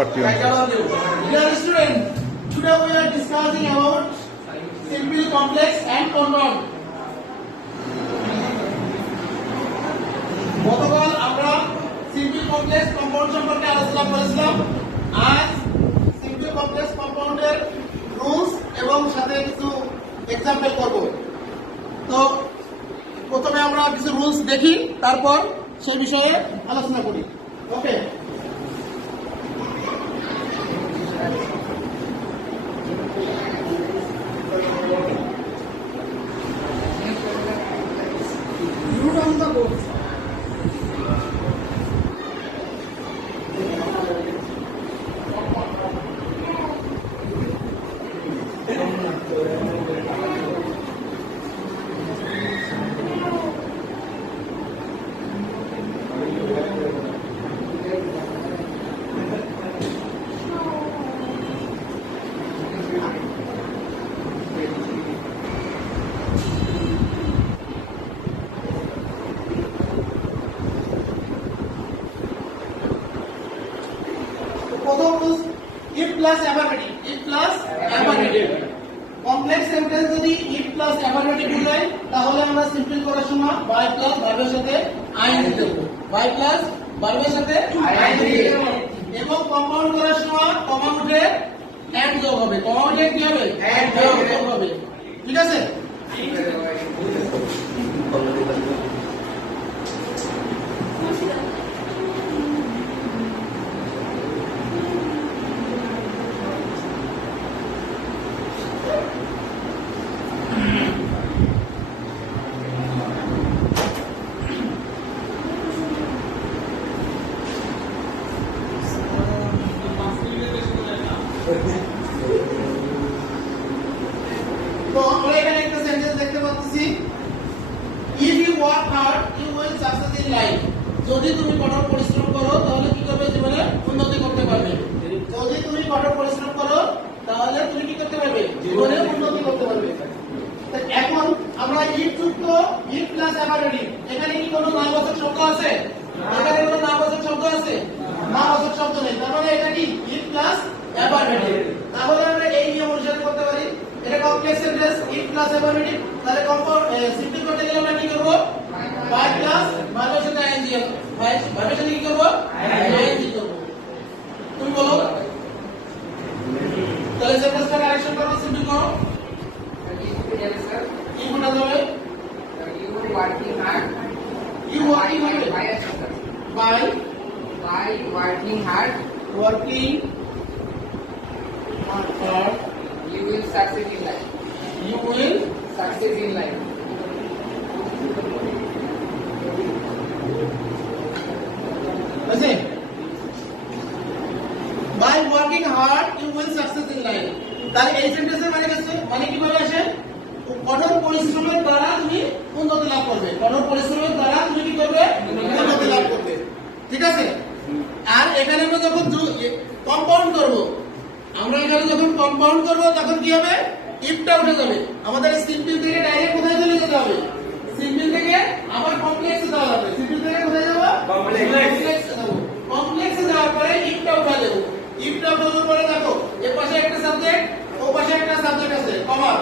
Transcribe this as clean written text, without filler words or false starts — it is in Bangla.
Dear students, today we are discussing about simple, complex and compound. গতকাল আমরা সিম্পল কমপ্লেক্স কম্পাউন্ড সম্পর্কে আলোচনা করেছিলাম। আজ সিম্পল কমপ্লেক্স কম্পাউন্ডের রুলস এবং সাথে কিছু এক্সাম্পল করব। তো প্রথমে আমরা কিছু রুলস দেখি, তারপর সেই বিষয়ে আলোচনা করি। ওকে, প্রথম rules if plus abbreviative. If plus abbreviative complex sentence যদি ইফ প্লাস অ্যাবারভেটিভ হয় তাহলে আমরা সিম্পল করার সময় বাই প্লাস ভার্বের সাথে আইএনজি দেব। বাই প্লাস ভার্বের সাথে আইএনজি এবং কম্পাউন্ড করার সময় কমা উঠে এন্ড যোগ হবে। কমা উঠে কি হবে? এন্ড যোগ হবে। ঠিক আছে? তো আমরা এখানে একটা সেন্টেন্স দেখতে পাচ্ছি, if you work hard you will success in life. যদি তুমি কঠোর পরিশ্রম করো তাহলে কি করবে? জীবনে উন্নতি করতে পারবে। যদি তুমি কঠোর পরিশ্রম করো তাহলে তুমি কি করতে পারবে? জীবনে উন্নতি করতে পারবে। এখন আমরা ইফ যুক্ত ইফ প্লাস অ্যাবারভেটিভ, এখানে কি কোনো নামবাচক শব্দ আছে? এখানে কোনো নামবাচক শব্দ আছে? নামবাচক শব্দ নেই। তার মানে এটা কি ইফ প্লাস অ্যাবারভেটিভ। তাহলে আমরা এই নিয়ম অনুসারে করতে পারি। এটা কমপ্লেক্স সেন্টেন্স ইফ প্লাস অ্যাবারভেটিভ, তাহলে কম্পাউন্ড সিম্পল করতে গেলে আমরা কি করব? বাই প্লাস ভার্বের সাথে আইএনজি, ভার্বের সাথে কি করব? আইএনজি করব। তুমি বলো তাহলে সেন্টেন্সটা কারেকশন করো, সিম্পল করো। কি বলা যাবে? You working hard. You working হবে by Working hard. working hard You will succeed in life. you will Succeed in life. আছে by working hard you will success in life। তাহলে এই সেন্টেন্সের মানে কিভাবে আসে? কঠোর পরিশ্রমের দ্বারা তুমি উন্নতি লাভ করবে। কঠোর পরিশ্রমের দ্বারা তুমি কি করবে? উন্নতি লাভ করবে। ঠিক আছে? আর এখানে আমরা যখন কম্পাউন্ড করব, তখন কি হবে? ইফটা উঠে যাবে। আমাদের সিম্পল থেকে ডাইরেক্ট কোথায় চলে যেতে হবে? সিম্পল থেকে আবার কমপ্লেক্সে যাওয়া হবে। সিম্পল থেকে কোথায় যাব? কমপ্লেক্সে যাব। কমপ্লেক্সে যাওয়ার পরে ইফটা উঠা দেব। ইফটা উঠানোর পরে দেখো এর পাশে একটা সাবজেক্ট, ও পাশে একটা সাবজেক্ট আছে, কমা।